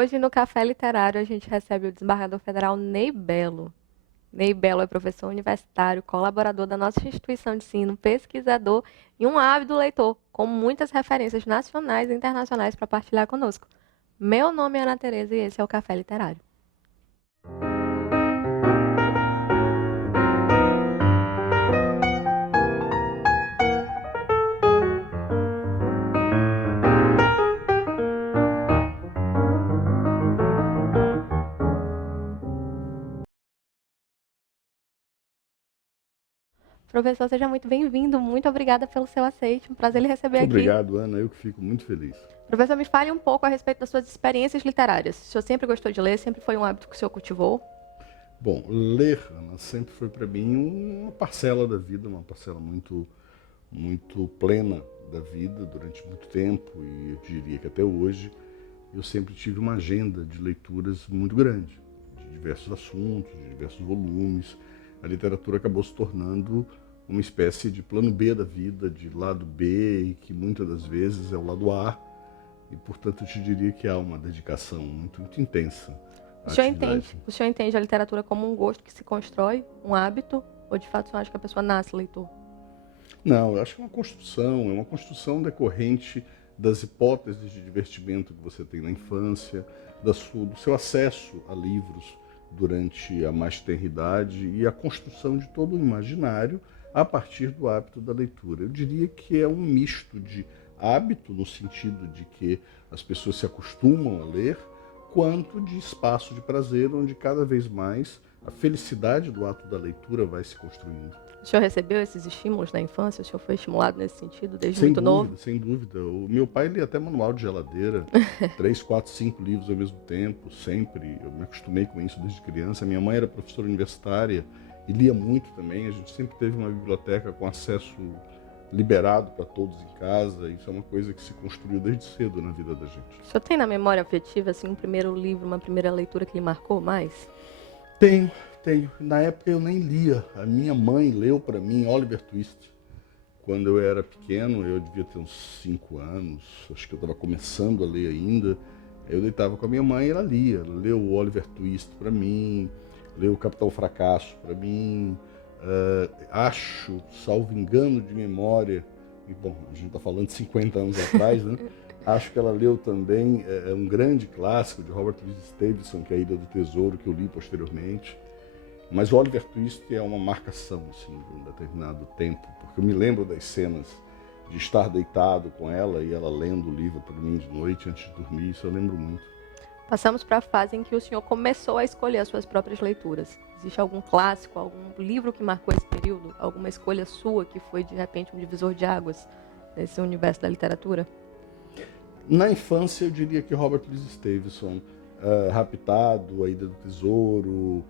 Hoje, no Café Literário, a gente recebe o desembargador federal Ney Belo. Ney Belo é professor universitário, colaborador da nossa instituição de ensino, pesquisador e um ávido leitor, com muitas referências nacionais e internacionais para partilhar conosco. Meu nome é Ana Tereza e esse é o Café Literário. Professor, seja muito bem-vindo. Muito obrigada pelo seu aceite. Um prazer lhe receber Muito aqui. obrigado, Ana. Eu que fico muito feliz. Professor, me fale um pouco a respeito das suas experiências literárias. O senhor sempre gostou de ler? Sempre foi um hábito que o senhor cultivou? Bom, ler, Ana, sempre foi para mim uma parcela da vida, uma parcela muito plena da vida durante muito tempo, e eu diria que até hoje eu sempre tive uma agenda de leituras muito grande, de diversos assuntos, de diversos volumes. A literatura acabou se tornando uma espécie de plano B da vida, de lado B, e que muitas das vezes é o lado A, e portanto eu te diria que há uma dedicação muito intensa à atividade. O senhor entende a literatura como um gosto que se constrói, um hábito, ou de fato o senhor acha que a pessoa nasce leitor? Não, eu acho que é uma construção decorrente das hipóteses de divertimento que você tem na infância, do seu acesso a livros durante a mais tenra idade e a construção de todo o imaginário a partir do hábito da leitura. Eu diria que é um misto de hábito, no sentido de que as pessoas se acostumam a ler, quanto de espaço de prazer, onde cada vez mais a felicidade do ato da leitura vai se construindo. O senhor recebeu esses estímulos na infância? O senhor foi estimulado nesse sentido desde Sem muito dúvida, novo? sem dúvida. O meu pai lia até manual de geladeira, 3, 4, 5 livros ao mesmo tempo, sempre. Eu me acostumei com isso desde criança. Minha mãe era professora universitária e lia muito também. A gente sempre teve uma biblioteca com acesso liberado para todos em casa. Isso é uma coisa que se construiu desde cedo na vida da gente. O senhor tem na memória afetiva assim, um primeiro livro, uma primeira leitura que lhe marcou mais? Tenho. Na época eu nem lia. A minha mãe leu para mim Oliver Twist. Quando eu era pequeno, eu devia ter uns 5 anos, acho que eu estava começando a ler ainda. Eu deitava com a minha mãe e ela lia. Ela leu o Oliver Twist para mim, leu o Capitão Fracasso para mim. Acho, salvo engano de memória, e bom, a gente está falando de 50 anos atrás, né? Acho que ela leu também um grande clássico de Robert Louis Stevenson, que é A Ilha do Tesouro, que eu li posteriormente. Mas o Oliver Twist é uma marcação assim, de um determinado tempo, porque eu me lembro das cenas de estar deitado com ela e ela lendo o livro para mim de noite antes de dormir, isso eu lembro muito. Passamos para a fase em que o senhor começou a escolher as suas próprias leituras. Existe algum clássico, algum livro que marcou esse período? Alguma escolha sua que foi, de repente, um divisor de águas nesse universo da literatura? Na infância, eu diria que Robert Louis Stevenson, Raptado, A Ilha do Tesouro,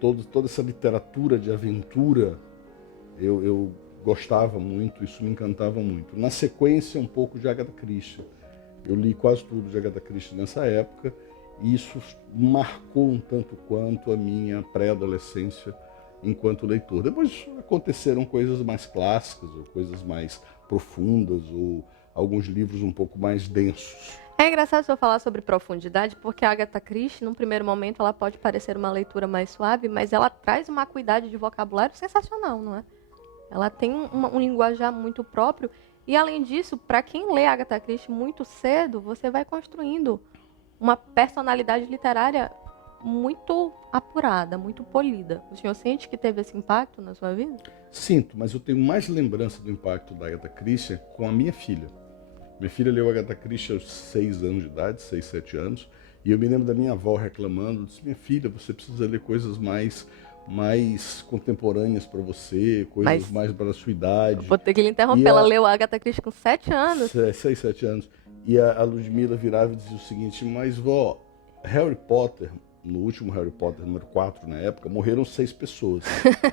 toda essa literatura de aventura, eu gostava muito, isso me encantava muito. Na sequência, um pouco de Agatha Christie. Eu li quase tudo de Agatha Christie nessa época, e isso marcou um tanto quanto a minha pré-adolescência enquanto leitor. Depois aconteceram coisas mais clássicas, ou coisas mais profundas, ou alguns livros um pouco mais densos. É engraçado o senhor falar sobre profundidade, porque a Agatha Christie, num primeiro momento, ela pode parecer uma leitura mais suave, mas ela traz uma acuidade de vocabulário sensacional, não é? Ela tem um linguajar muito próprio. E, além disso, para quem lê Agatha Christie muito cedo, você vai construindo uma personalidade literária muito apurada, muito polida. O senhor sente que teve esse impacto na sua vida? Sinto, mas eu tenho mais lembrança do impacto da Agatha Christie com a minha filha. Minha filha leu Agatha Christie aos 6 anos de idade, 6, 7 anos, e eu me lembro da minha avó reclamando, disse, minha filha, você precisa ler coisas mais contemporâneas para você, coisas mais para a sua idade. Vou ter que lhe interromper, ela leu a Agatha Christie com 7 anos. 6, 7 anos. E a Ludmila virava e dizia o seguinte, mas vó, Harry Potter, no último Harry Potter, número 4 na época, morreram 6 pessoas.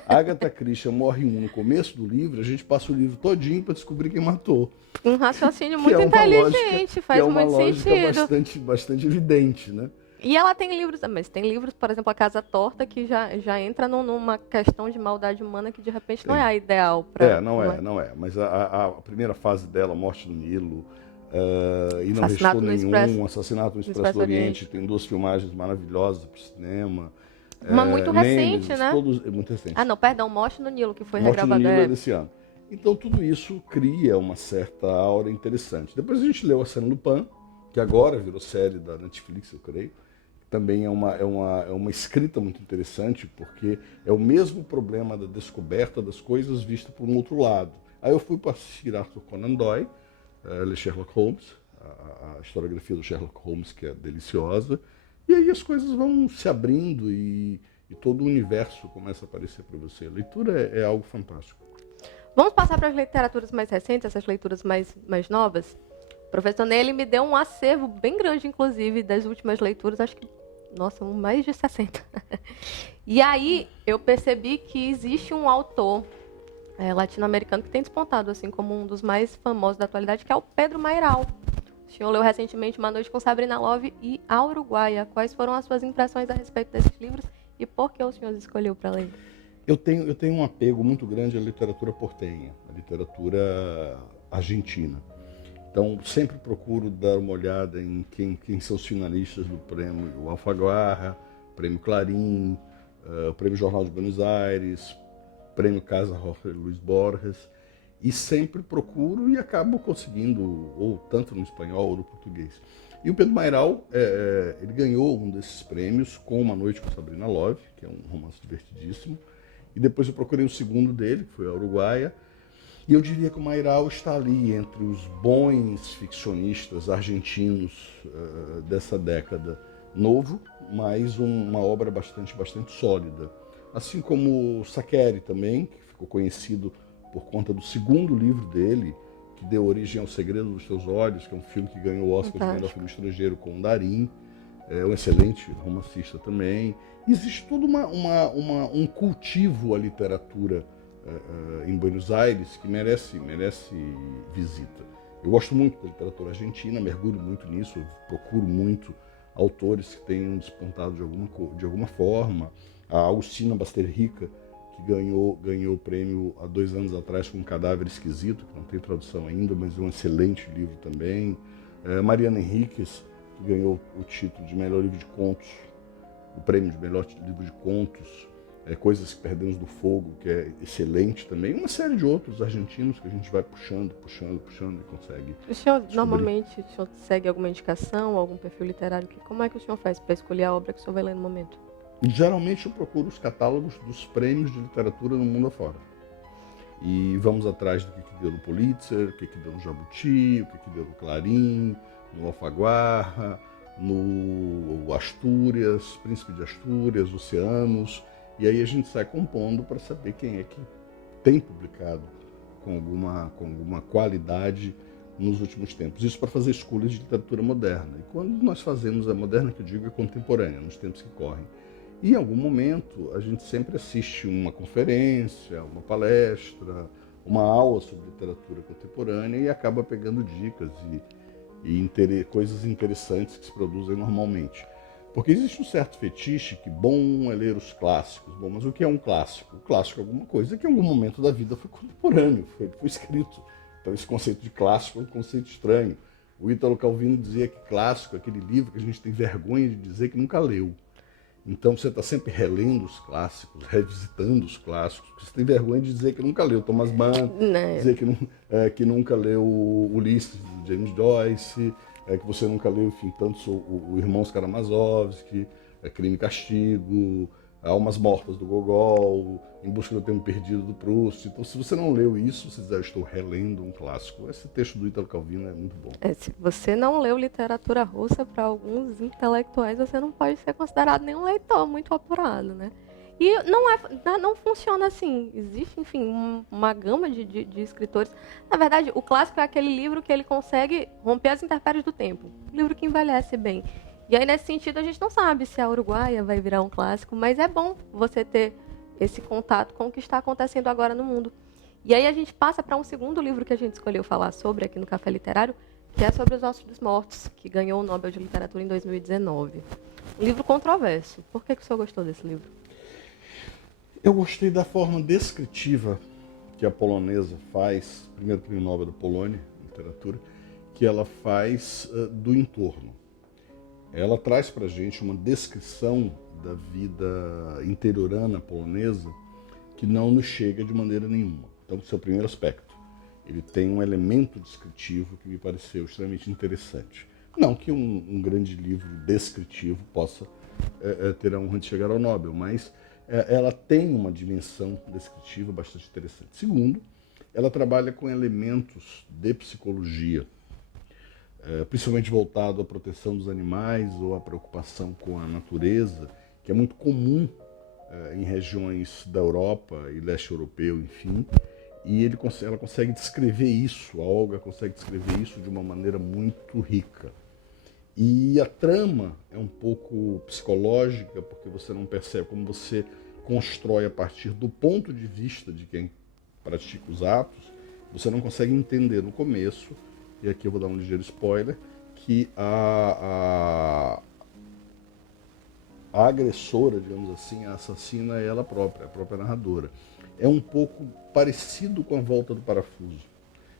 A Agatha Christie morre um no começo do livro, a gente passa o livro todinho para descobrir quem matou. Um raciocínio muito inteligente, faz muito sentido. É uma lógica bastante evidente, né? E ela tem livros, mas tem livros, por exemplo, A Casa Torta, que já entra numa questão de maldade humana que de repente não é a ideal para. Não é. Mas a primeira fase dela, Morte no Nilo, e não Assassinato restou no nenhum. Expresso- Assassinato no no Expresso do Oriente. Oriente. Tem 2 filmagens maravilhosas para o cinema. Uma muito recente, Nemesis, né? todos, muito recente. Ah, não, perdão, Morte no Nilo, que foi Morte no regravado. Nilo é desse ano. Então tudo isso cria uma certa aura interessante. Depois a gente leu A Cena do Pan, que agora virou série da Netflix, eu creio. Também é uma escrita muito interessante, porque é o mesmo problema da descoberta das coisas vista por um outro lado. Aí eu fui para assistir Arthur Conan Doyle, Sherlock Holmes, a historiografia do Sherlock Holmes, que é deliciosa. E aí as coisas vão se abrindo e todo o universo começa a aparecer para você. A leitura é algo fantástico. Vamos passar para as literaturas mais recentes, essas leituras mais novas? O professor Ney me deu um acervo bem grande, inclusive, das últimas leituras, acho que, nossa, mais de 60. E aí eu percebi que existe um autor latino-americano que tem despontado assim como um dos mais famosos da atualidade, que é o Pedro Mairal. O senhor leu recentemente Uma Noite com Sabrina Love e A Uruguaia. Quais foram as suas impressões a respeito desses livros e por que o senhor escolheu para ler? Eu tenho um apego muito grande à literatura portenha, à literatura argentina. Então, sempre procuro dar uma olhada em quem são os finalistas do prêmio Alfaguara, prêmio Clarim, prêmio Jornal de Buenos Aires, prêmio Casa Jorge Luis Borges, e sempre procuro e acabo conseguindo, ou tanto no espanhol ou no português. E o Pedro Mairal, ele ganhou um desses prêmios com Uma Noite com Sabrina Love, que é um romance divertidíssimo, e depois eu procurei o segundo dele, que foi A Uruguaia, e eu diria que o Mairal está ali entre os bons ficcionistas argentinos dessa década. Novo, mas uma obra bastante sólida. Assim como o Saccheri também, que ficou conhecido por conta do segundo livro dele, que deu origem ao Segredo dos Teus Olhos, que é um filme que ganhou o Oscar de melhor filme estrangeiro com o Darín. É um excelente romancista também. Existe todo um cultivo à literatura em Buenos Aires que merece visita. Eu gosto muito da literatura argentina, mergulho muito nisso, eu procuro muito autores que tenham despontado de alguma forma. A Agustina Basterrica, que ganhou o prêmio há 2 anos atrás com Um Cadáver Esquisito, que não tem tradução ainda, mas é um excelente livro também. Mariana Henriquez, que ganhou o título de melhor livro de contos, o prêmio de melhor livro de contos, Coisas que Perdemos do Fogo, que é excelente também. Uma série de outros argentinos que a gente vai puxando e consegue. O senhor, descobrir. normalmente, o senhor segue alguma indicação, algum perfil literário? Como é que o senhor faz para escolher a obra que o senhor vai ler no momento? Geralmente eu procuro os catálogos dos prêmios de literatura no mundo afora. E vamos atrás do que deu no Pulitzer, o que deu no Jabuti, o que deu no Clarim, no Alfaguara, no Astúrias, Príncipe de Astúrias, Oceanos. E aí a gente sai compondo para saber quem é que tem publicado com alguma qualidade nos últimos tempos. Isso para fazer escolhas de literatura moderna. E quando nós fazemos a moderna, que eu digo, é contemporânea, nos tempos que correm. E em algum momento a gente sempre assiste uma conferência, uma palestra, uma aula sobre literatura contemporânea e acaba pegando dicas e coisas interessantes que se produzem normalmente. Porque existe um certo fetiche que bom é ler os clássicos. Bom, mas o que é um clássico? O clássico é alguma coisa que em algum momento da vida foi contemporâneo, foi escrito. Então esse conceito de clássico é um conceito estranho. O Ítalo Calvino dizia que clássico é aquele livro que a gente tem vergonha de dizer que nunca leu. Então você está sempre relendo os clássicos, revisitando os clássicos, porque você tem vergonha de dizer que nunca leu Thomas Mann, dizer que nunca leu Ulisses, de James Joyce, que você nunca leu, enfim, tantos o Irmãos Karamazov, Crime e Castigo, Almas Mortas do Gogol, Em Busca do Tempo Perdido do Proust. Então, se você não leu isso, você diz, eu estou relendo um clássico. Esse texto do Ítalo Calvino é muito bom. Se você não leu literatura russa, para alguns intelectuais, você não pode ser considerado nenhum leitor muito apurado, né? E não funciona assim. Existe, enfim, uma gama de escritores. Na verdade, o clássico é aquele livro que ele consegue romper as intempéries do tempo. Um livro que envelhece bem. E aí, nesse sentido, a gente não sabe se a Uruguaia vai virar um clássico, mas é bom você ter esse contato com o que está acontecendo agora no mundo. E aí a gente passa para um segundo livro que a gente escolheu falar sobre aqui no Café Literário, que é sobre Os Ossos dos Mortos, que ganhou o Nobel de Literatura em 2019. Um livro controverso. Por que o senhor gostou desse livro? Eu gostei da forma descritiva que a polonesa faz, primeiro prêmio Nobel da Polônia, em literatura, que ela faz do entorno. Ela traz para a gente uma descrição da vida interiorana polonesa que não nos chega de maneira nenhuma. Então, esse é o primeiro aspecto. Ele tem um elemento descritivo que me pareceu extremamente interessante. Não que um grande livro descritivo possa ter a honra de chegar ao Nobel, mas ela tem uma dimensão descritiva bastante interessante. Segundo, ela trabalha com elementos de psicologia, principalmente voltado à proteção dos animais ou à preocupação com a natureza, que é muito comum em regiões da Europa e leste europeu, enfim, e ela consegue descrever isso, a Olga consegue descrever isso de uma maneira muito rica. E a trama é um pouco psicológica, porque você não percebe como você constrói a partir do ponto de vista de quem pratica os atos, você não consegue entender no começo, e aqui eu vou dar um ligeiro spoiler, que a agressora, digamos assim, a assassina é ela própria, a própria narradora. É um pouco parecido com A Volta do Parafuso.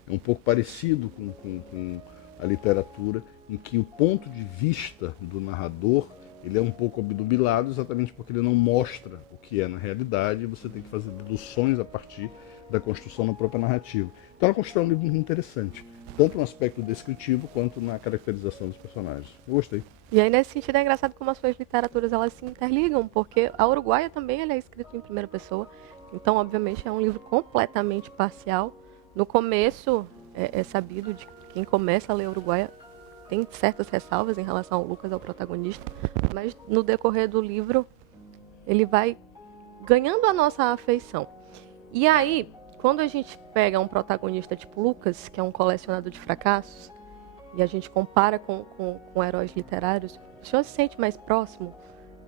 É um pouco parecido com a literatura, em que o ponto de vista do narrador ele é um pouco obnubilado, exatamente porque ele não mostra o que é na realidade, e você tem que fazer deduções a partir da construção da própria narrativa. Então ela constrói um livro muito interessante, tanto no aspecto descritivo quanto na caracterização dos personagens. Eu gostei. E aí, nesse sentido, é engraçado como as suas literaturas elas se interligam, porque a Uruguaia também ele é escrito em primeira pessoa, então, obviamente, é um livro completamente parcial. No começo, é sabido de que quem começa a ler Uruguaia tem certas ressalvas em relação ao Lucas, ao protagonista, mas no decorrer do livro, ele vai ganhando a nossa afeição. E aí, quando a gente pega um protagonista tipo Lucas, que é um colecionador de fracassos, e a gente compara com heróis literários, o senhor se sente mais próximo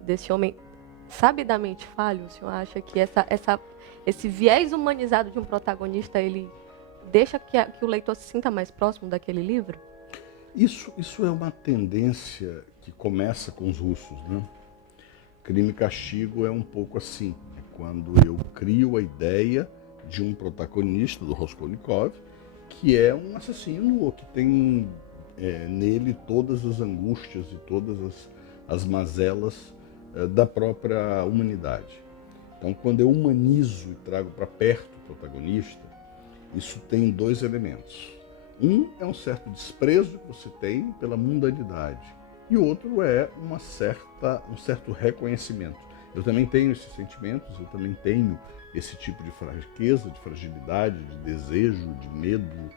desse homem sabidamente falho? O senhor acha que esse viés humanizado de um protagonista, ele deixa que o leitor se sinta mais próximo daquele livro? Isso é uma tendência que começa com os russos, né? Crime e Castigo é um pouco assim. É quando eu crio a ideia de um protagonista, do Raskolnikov, que é um assassino ou que tem nele todas as angústias e todas as mazelas da própria humanidade. Então, quando eu humanizo e trago para perto o protagonista, isso tem dois elementos. Um é um certo desprezo que você tem pela mundanidade, e o outro é um certo reconhecimento. Eu também tenho esses sentimentos, eu também tenho esse tipo de fraqueza, de fragilidade, de desejo, de medo,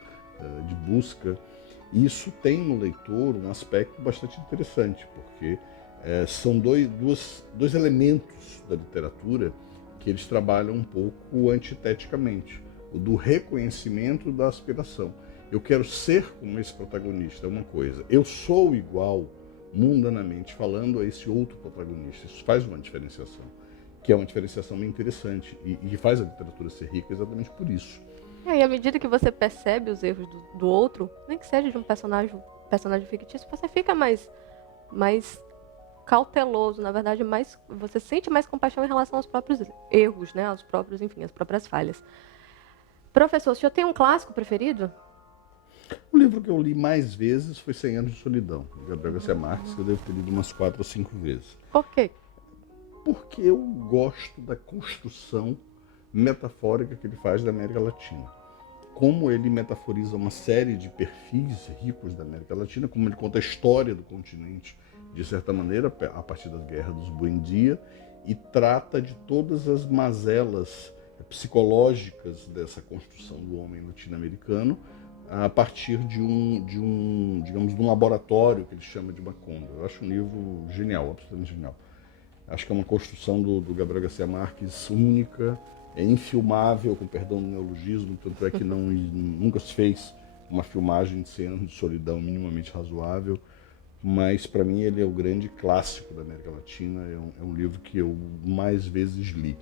de busca. E isso tem no leitor um aspecto bastante interessante, porque são dois elementos da literatura que eles trabalham um pouco antiteticamente. O do reconhecimento da aspiração. Eu quero ser como esse protagonista, é uma coisa. Eu sou igual, mundanamente falando, a esse outro protagonista. Isso faz uma diferenciação, que é uma diferenciação bem interessante e faz a literatura ser rica exatamente por isso. E à medida que você percebe os erros do outro, nem que seja de um personagem fictício, você fica mais cauteloso, na verdade, você sente mais compaixão em relação aos próprios erros, né? As próprias falhas. Professor, o senhor tem um clássico preferido? O livro que eu li mais vezes foi 100 Anos de Solidão, de Gabriel Garcia Marques, que eu devo ter lido umas 4 ou 5 vezes. Por quê? Porque eu gosto da construção metafórica que ele faz da América Latina. Como ele metaforiza uma série de perfis ricos da América Latina, como ele conta a história do continente, de certa maneira, a partir das guerras dos Buendia, e trata de todas as mazelas psicológicas dessa construção do homem latino-americano, a partir de um laboratório que ele chama de Macondo. Eu acho um livro genial, absolutamente genial. Acho que é uma construção do Gabriel Garcia Marques única, infilmável, com perdão do neologismo, tanto é que nunca se fez uma filmagem de 100 Anos de Solidão minimamente razoável, mas para mim ele é o grande clássico da América Latina, é um livro que eu mais vezes li.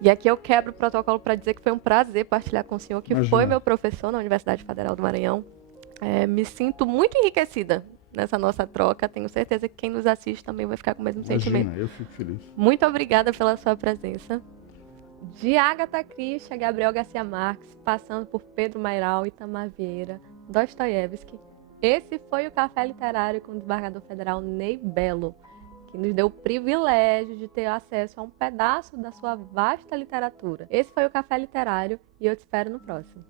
E aqui eu quebro o protocolo para dizer que foi um prazer partilhar com o senhor, que Imagina. Foi meu professor na Universidade Federal do Maranhão. Me sinto muito enriquecida nessa nossa troca. Tenho certeza que quem nos assiste também vai ficar com o mesmo sentimento. Eu fico feliz. Muito obrigada pela sua presença. De Agatha Christie a Gabriel Garcia Marques, passando por Pedro Mairal, Itamar Vieira, Dostoiévski, Esse foi o Café Literário com o desembargador federal Ney Belo, que nos deu o privilégio de ter acesso a um pedaço da sua vasta literatura. Esse foi o Café Literário e eu te espero no próximo.